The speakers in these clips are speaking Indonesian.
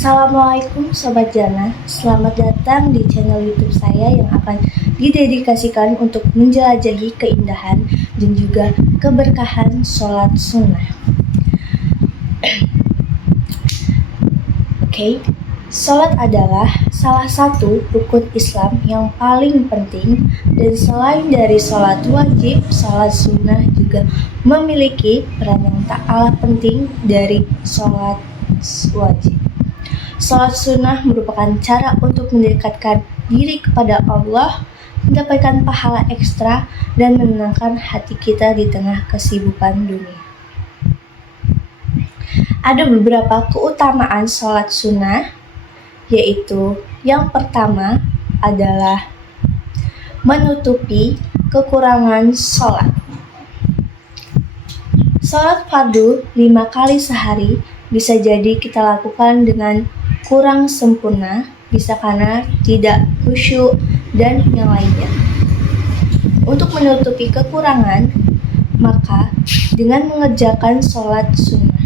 Assalamualaikum Sobat Jana, selamat datang di channel YouTube saya yang akan didedikasikan untuk menjelajahi keindahan dan juga keberkahan sholat sunnah. Sholat adalah salah satu rukun Islam yang paling penting, dan selain dari sholat wajib, sholat sunnah juga memiliki peran yang tak kalah penting dari sholat wajib. Sholat sunnah merupakan cara untuk mendekatkan diri kepada Allah, mendapatkan pahala ekstra, dan menenangkan hati kita di tengah kesibukan dunia. Ada beberapa keutamaan sholat sunnah, yaitu yang pertama adalah menutupi kekurangan sholat. Sholat fardu 5 kali sehari bisa jadi kita lakukan dengan kurang sempurna, bisa karena tidak khusyuk dan yang lainnya. Untuk menutupi kekurangan, maka dengan mengerjakan sholat sunnah,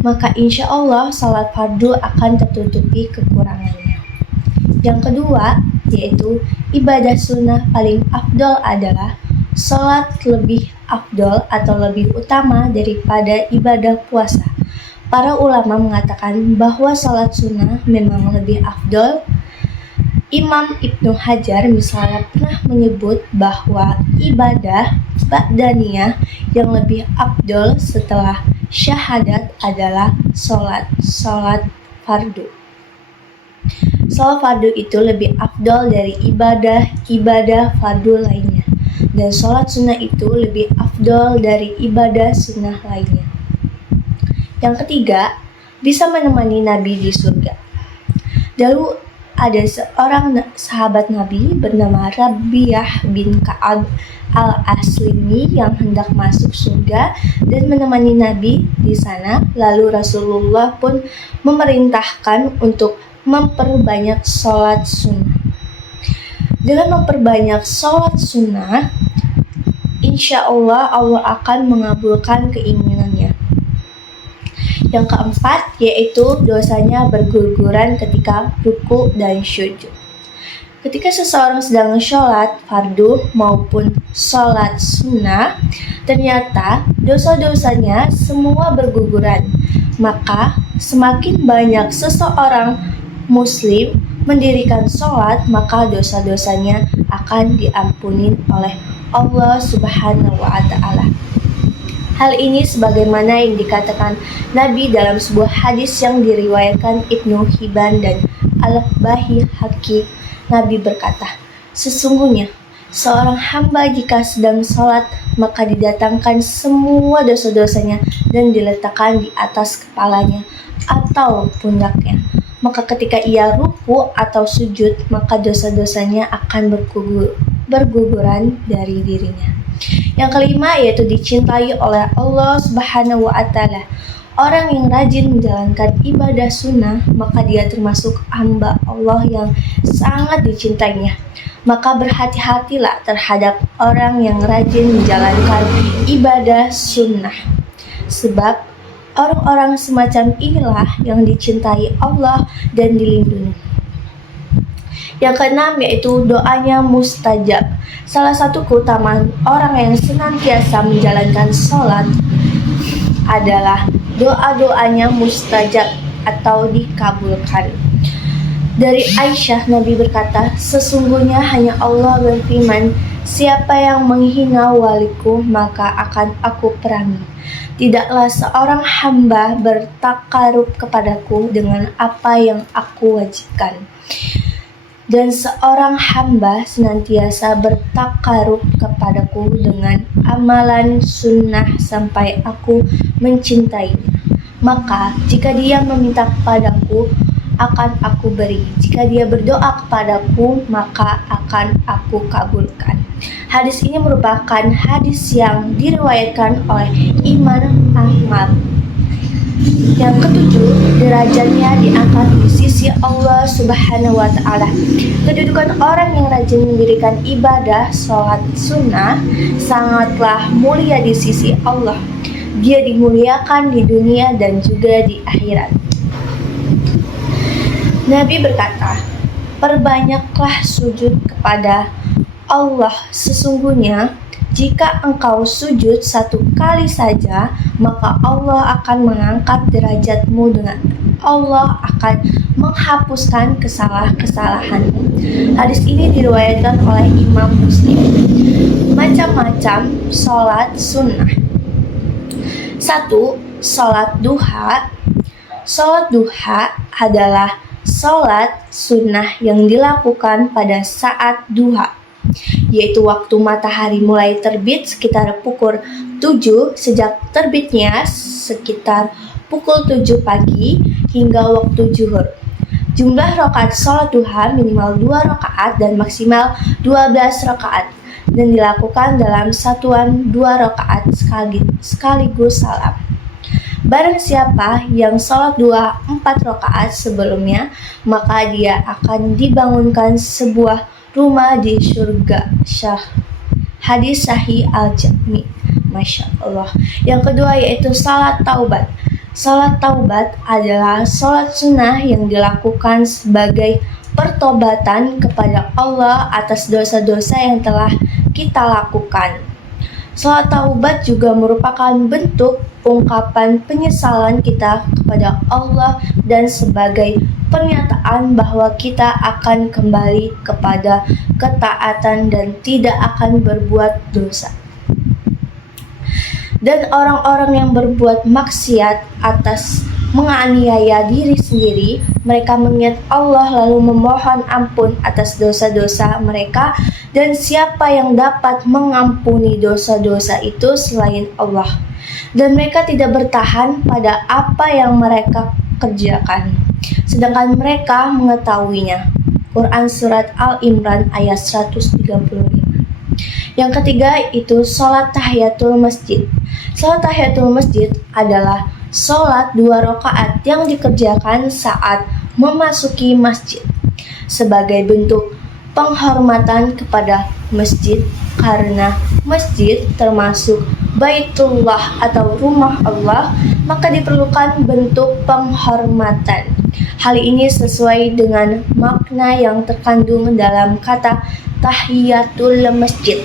maka insya Allah sholat fardu akan tertutupi kekurangannya. Yang kedua, yaitu ibadah sunnah paling afdol adalah sholat lebih afdol atau lebih utama daripada ibadah puasa. Para ulama mengatakan bahwa sholat sunnah memang lebih afdol. Imam Ibnu Hajar misalnya pernah menyebut bahwa ibadah ba'daniyah yang lebih afdol setelah syahadat adalah sholat fardu. Sholat fardu itu lebih afdol dari ibadah fardu lainnya, dan sholat sunnah itu lebih afdol dari ibadah sunnah lainnya. Yang ketiga, bisa menemani Nabi di surga. Dahulu ada seorang sahabat Nabi bernama Rabi'ah bin Ka'ab al-Aslimi yang hendak masuk surga dan menemani Nabi di sana. Lalu Rasulullah pun memerintahkan untuk memperbanyak sholat sunnah. Dengan memperbanyak sholat sunnah, insya Allah akan mengabulkan keinginannya. Yang keempat, yaitu dosanya berguguran ketika ruku dan sujud. Ketika seseorang sedang sholat fardu maupun sholat sunnah, ternyata dosa-dosanya semua berguguran, maka semakin banyak seseorang muslim mendirikan sholat, maka dosa-dosanya akan diampuni oleh Allah Subhanahu wa Ta'ala. Hal ini sebagaimana yang dikatakan Nabi dalam sebuah hadis yang diriwayatkan Ibnu Hibban dan Al-Baihaqi. Nabi berkata, sesungguhnya seorang hamba jika sedang sholat, maka didatangkan semua dosa-dosanya dan diletakkan di atas kepalanya atau pundaknya. Maka ketika ia ruku atau sujud, maka dosa-dosanya akan berguguran dari dirinya. Yang kelima, yaitu dicintai oleh Allah Subhanahu wa Ta'ala. Orang yang rajin menjalankan ibadah sunnah, maka dia termasuk hamba Allah yang sangat dicintainya. Maka berhati-hatilah terhadap orang yang rajin menjalankan ibadah sunnah, sebab orang-orang semacam inilah yang dicintai Allah dan dilindungi. Yang keenam, yaitu doanya mustajab. Salah satu keutamaan orang yang senantiasa menjalankan sholat adalah doa-doanya mustajab atau dikabulkan. Dari Aisyah, Nabi berkata, sesungguhnya hanya Allah berfirman, siapa yang menghina waliku maka akan aku perangi. Tidaklah seorang hamba bertakarub kepadaku dengan apa yang aku wajibkan, dan seorang hamba senantiasa bertakarub kepadaku dengan amalan sunnah sampai aku mencintainya. Maka jika dia meminta kepadaku, akan aku beri. Jika dia berdoa kepadaku, maka akan aku kabulkan. Hadis ini merupakan hadis yang diriwayatkan oleh Imam Ahmad. Yang ketujuh, derajatnya diangkat di sisi Allah Subhanahu wa Ta'ala. Kedudukan orang yang rajin mendirikan ibadah sholat sunnah sangatlah mulia di sisi Allah. Dia dimuliakan di dunia dan juga di akhirat. Nabi berkata, "Perbanyaklah sujud kepada Allah, sesungguhnya jika engkau sujud 1 kali saja, maka Allah akan mengangkat derajatmu dengan Allah akan menghapuskan kesalahan-kesalahanmu." Hadis ini diriwayatkan oleh Imam Muslim. Macam-macam sholat sunnah. 1. Sholat duha. Sholat duha adalah sholat sunnah yang dilakukan pada saat duha, yaitu waktu matahari mulai terbit sekitar pukul 7 sejak terbitnya sekitar pukul 7 pagi hingga waktu zuhur. Jumlah rakaat sholat duha minimal 2 rakaat dan maksimal 12 rakaat dan dilakukan dalam satuan 2 rakaat sekaligus salam. Barang siapa yang sholat 4 rakaat sebelumnya, maka dia akan dibangunkan sebuah rumah di surga. Hadis Sahih Al-Jami. Masya Allah. Yang kedua yaitu salat taubat. Salat taubat adalah salat sunnah yang dilakukan sebagai pertobatan kepada Allah atas dosa-dosa yang telah kita lakukan. Salat taubat juga merupakan bentuk ungkapan penyesalan kita kepada Allah dan sebagai pernyataan bahwa kita akan kembali kepada ketaatan dan tidak akan berbuat dosa. Dan orang-orang yang berbuat maksiat atas menganiaya diri sendiri, mereka mengingat Allah lalu memohon ampun atas dosa-dosa mereka, dan siapa yang dapat mengampuni dosa-dosa itu selain Allah? Dan mereka tidak bertahan pada apa yang mereka kerjakan, sedangkan mereka mengetahuinya. Quran Surat Al-Imran ayat 135. Yang ketiga itu sholat tahiyatul masjid. Sholat tahiyatul masjid adalah sholat 2 rakaat yang dikerjakan saat memasuki masjid sebagai bentuk penghormatan kepada masjid, karena masjid termasuk Baitullah atau rumah Allah, maka diperlukan bentuk penghormatan. Hal ini sesuai dengan makna yang terkandung dalam kata tahiyatul masjid,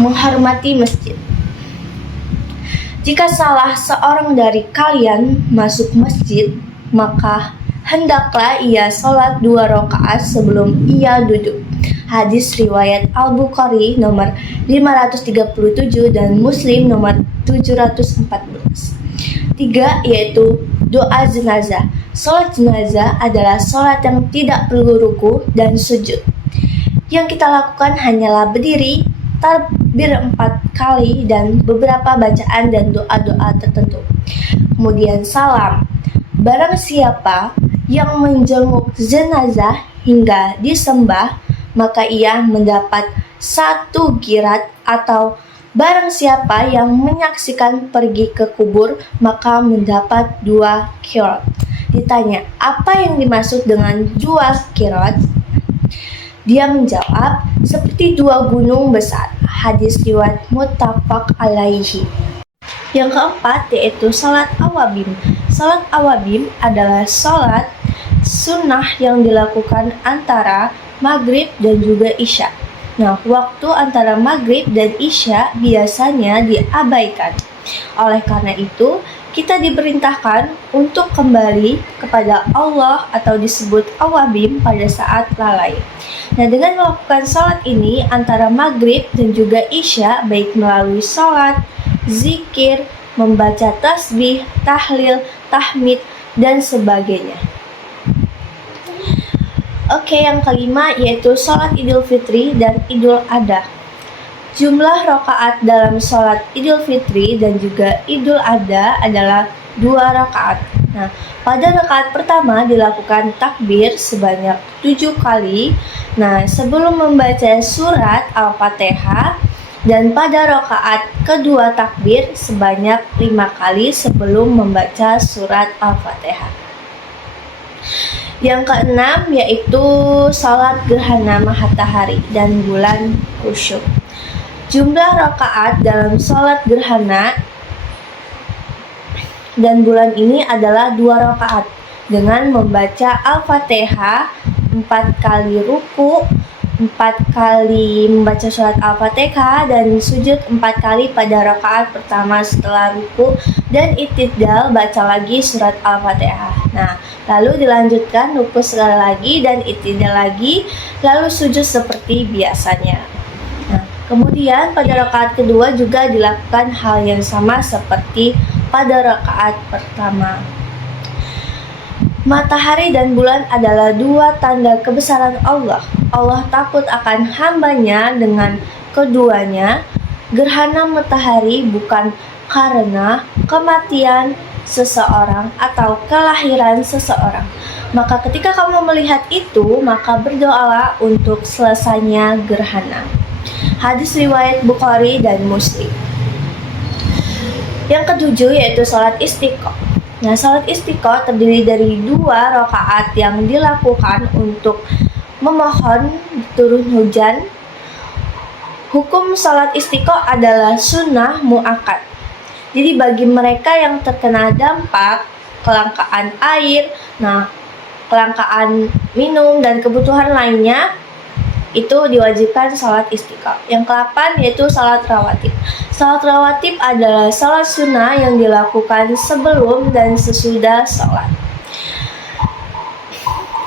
menghormati masjid. Jika salah seorang dari kalian masuk masjid, maka hendaklah ia sholat 2 rakaat sebelum ia duduk. Hadis riwayat Al-Bukhari nomor 537 dan Muslim nomor 714. 3. Yaitu doa jenazah. Sholat jenazah adalah sholat yang tidak perlu ruku dan sujud. Yang kita lakukan hanyalah berdiri, takbir 4 kali dan beberapa bacaan dan doa-doa tertentu. Kemudian salam. Barang siapa yang menjenguk jenazah hingga disembah, maka ia mendapat 1 qirat, atau barang siapa yang menyaksikan pergi ke kubur, maka mendapat 2 qirat. Ditanya, apa yang dimaksud dengan 2 qirat? Dia menjawab, seperti 2 gunung besar. Hadis riwayat muttafaq alaihi. Yang keempat yaitu salat awabim. Salat awabim adalah salat sunnah yang dilakukan antara maghrib dan juga isya. Nah, waktu antara maghrib dan isya biasanya diabaikan. Oleh karena itu, kita diperintahkan untuk kembali kepada Allah atau disebut awabim pada saat lalai. Nah, dengan melakukan sholat ini antara maghrib dan juga isya, baik melalui sholat, zikir, membaca tasbih, tahlil, tahmid, dan sebagainya. Oke, yang kelima yaitu sholat Idul Fitri dan Idul Adha. Jumlah rakaat dalam sholat Idul Fitri dan juga Idul Adha adalah 2 rakaat. Nah, pada rakaat pertama dilakukan takbir sebanyak 7 kali. Nah, sebelum membaca surat Al-Fatihah, dan pada rakaat kedua takbir sebanyak 5 kali sebelum membaca surat Al-Fatihah. Yang keenam yaitu sholat gerhana matahari dan bulan khusyuk. Jumlah rakaat dalam sholat gerhana dan bulan ini adalah 2 rakaat dengan membaca Al-Fatihah 4 kali ruku, 4 kali membaca surat Al-Fatihah dan sujud 4 kali pada rakaat pertama setelah ruku, dan i'tidal baca lagi surat Al-Fatihah. Nah, lalu dilanjutkan ruku sekali lagi dan i'tidal lagi, lalu sujud seperti biasanya. Nah, kemudian pada rakaat kedua juga dilakukan hal yang sama seperti pada rakaat pertama. Matahari dan bulan adalah 2 tanda kebesaran Allah. Allah takut akan hambanya dengan keduanya. Gerhana matahari bukan karena kematian seseorang atau kelahiran seseorang. Maka ketika kamu melihat itu, maka berdoalah untuk selesainya gerhana. Hadis riwayat Bukhari dan Muslim. Yang ketujuh yaitu sholat istiqo. Nah, sholat istiqo terdiri dari 2 rakaat yang dilakukan untuk memohon turun hujan. Hukum sholat istiqo adalah sunnah mu'akkad. Jadi bagi mereka yang terkena dampak kelangkaan air, kelangkaan minum dan kebutuhan lainnya, itu diwajibkan sholat istiqo. Yang ke-8 yaitu sholat rawatib. Sholat rawatib adalah sholat sunnah yang dilakukan sebelum dan sesudah sholat.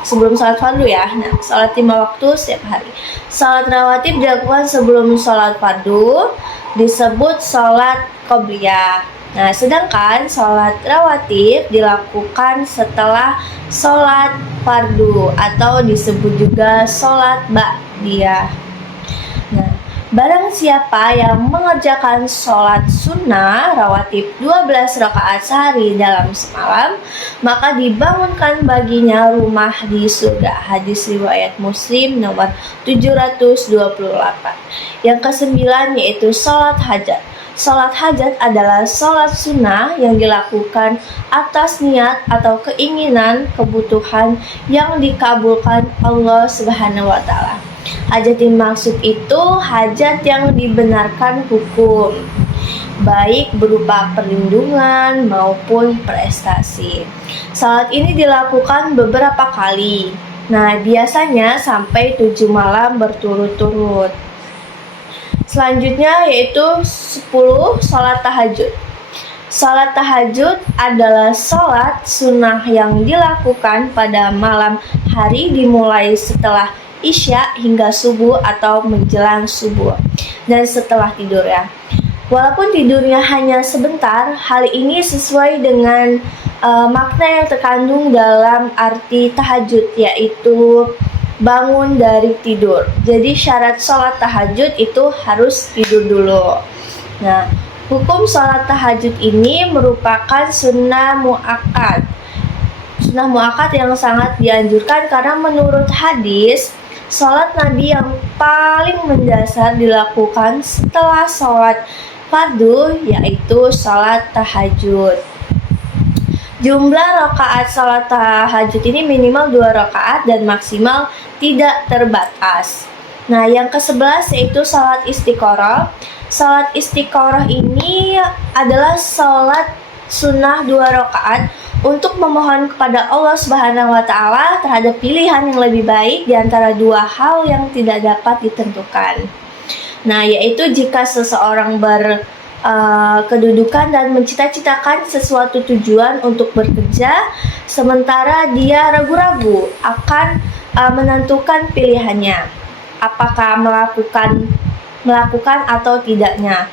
Sebelum sholat fardu ya. Nah, sholat 5 waktu setiap hari. Sholat rawatib dilakukan sebelum sholat fardu, disebut sholat qobliyah. Nah, sedangkan sholat rawatib dilakukan setelah sholat fardu atau disebut juga sholat ba'diyah. Nah, barang siapa yang mengerjakan sholat sunnah rawatib 12 rakaat sehari dalam semalam, maka dibangunkan baginya rumah di surga. Hadis riwayat Muslim nomor 728. Yang ke-9 yaitu sholat hajat. Sholat hajat adalah sholat sunnah yang dilakukan atas niat atau keinginan kebutuhan yang dikabulkan Allah Subhanahu wa Ta'ala. Hajat yang maksud itu hajat yang dibenarkan hukum, baik berupa perlindungan maupun prestasi. Salat ini dilakukan beberapa kali. Nah, biasanya sampai 7 malam berturut-turut. Selanjutnya yaitu 10 sholat tahajud. Sholat tahajud adalah sholat sunnah yang dilakukan pada malam hari dimulai setelah Isya hingga subuh atau menjelang subuh dan setelah tidur ya. Walaupun tidurnya hanya sebentar, hal ini sesuai dengan makna yang terkandung dalam arti tahajud, yaitu bangun dari tidur. Jadi syarat sholat tahajud itu harus tidur dulu. Nah, hukum sholat tahajud ini merupakan sunnah mu'akkad. Sunnah mu'akkad yang sangat dianjurkan karena menurut hadis, sholat Nabi yang paling mendasar dilakukan setelah sholat fardu, yaitu sholat tahajud. Jumlah rakaat sholat tahajud ini minimal 2 rakaat dan maksimal tidak terbatas. Nah, yang ke-11 yaitu sholat istiqoroh. Sholat istiqoroh ini adalah sholat sunnah 2 rakaat untuk memohon kepada Allah Subhanahu wa Ta'ala terhadap pilihan yang lebih baik di antara 2 hal yang tidak dapat ditentukan. Nah, yaitu jika seseorang kedudukan dan mencita-citakan sesuatu tujuan untuk bekerja, sementara dia ragu-ragu akan menentukan pilihannya, apakah melakukan atau tidaknya.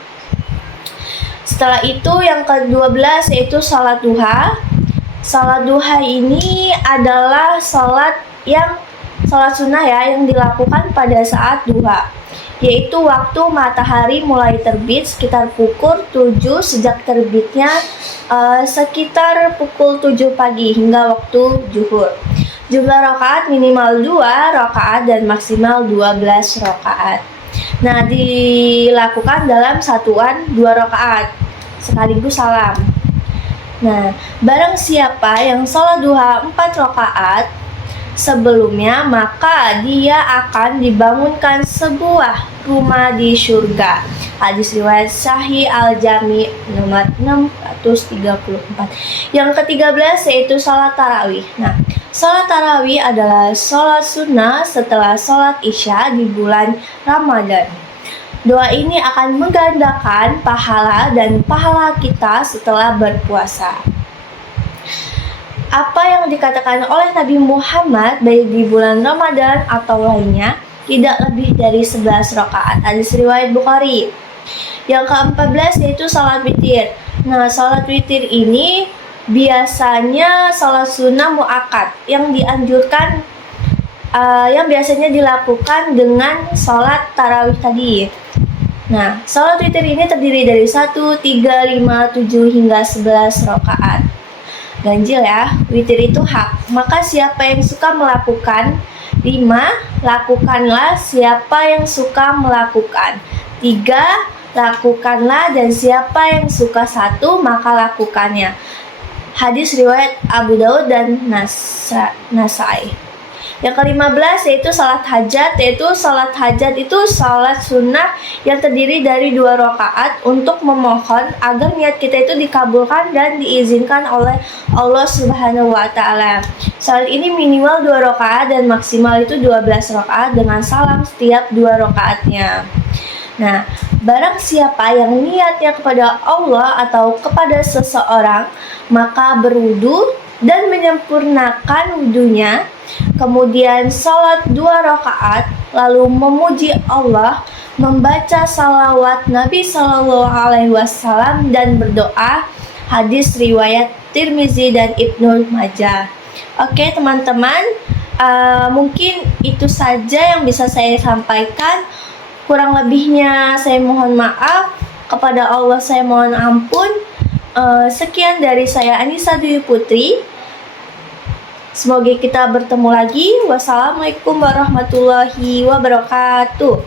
Setelah itu yang ke-12 yaitu sholat duha. Sholat duha ini adalah sholat sunnah ya, yang dilakukan pada saat duha, yaitu waktu matahari mulai terbit sekitar pukul 7 sejak terbitnya sekitar pukul 7 pagi hingga waktu zuhur. Jumlah rakaat minimal 2 rakaat dan maksimal 12 rakaat. Nah, dilakukan dalam satuan 2 rakaat sekaligus salam. Nah, barang siapa yang sholat duha 4 rakaat sebelumnya, maka dia akan dibangunkan sebuah rumah di surga. Hadis riwayat Sahih Al-Jami nomor 634. Yang ke-13 yaitu salat tarawih. Nah, salat tarawih adalah salat sunnah setelah salat isya di bulan Ramadan. Doa ini akan menggandakan pahala dan pahala kita setelah berpuasa. Apa yang dikatakan oleh Nabi Muhammad baik di bulan Ramadan atau lainnya tidak lebih dari 11 rakaat. Hadis riwayat Bukhari. Yang ke-14 yaitu salat witir. Nah, salat witir ini biasanya salat sunnah muakkad yang dianjurkan yang biasanya dilakukan dengan salat tarawih tadi. Nah, salat witir ini terdiri dari 1, 3, 5, 7 hingga 11 rakaat. Ganjil ya, witir itu hak. Maka siapa yang suka melakukan 5, lakukanlah. Siapa yang suka melakukan 3, lakukanlah. Dan siapa yang suka 1, maka lakukannya. Hadis riwayat Abu Daud dan Nasai. Yang ke-15 yaitu salat hajat. Yaitu salat hajat itu salat sunnah yang terdiri dari 2 rakaat untuk memohon agar niat kita itu dikabulkan dan diizinkan oleh Allah Subhanahu wa Ta'ala. Salat ini minimal 2 rakaat dan maksimal itu 12 rakaat dengan salam setiap 2 rakaatnya. Nah, barang siapa yang niatnya kepada Allah atau kepada seseorang, maka berwudu dan menyempurnakan wudunya, kemudian salat 2 rakaat, lalu memuji Allah, membaca salawat Nabi SAW dan berdoa. Hadis riwayat Tirmizi dan Ibnu Majah. Oke teman-teman, mungkin itu saja yang bisa saya sampaikan. Kurang lebihnya saya mohon maaf. Kepada Allah saya mohon ampun. Sekian dari saya, Anissa Dwi Putri. Semoga kita bertemu lagi. Wassalamualaikum warahmatullahi wabarakatuh.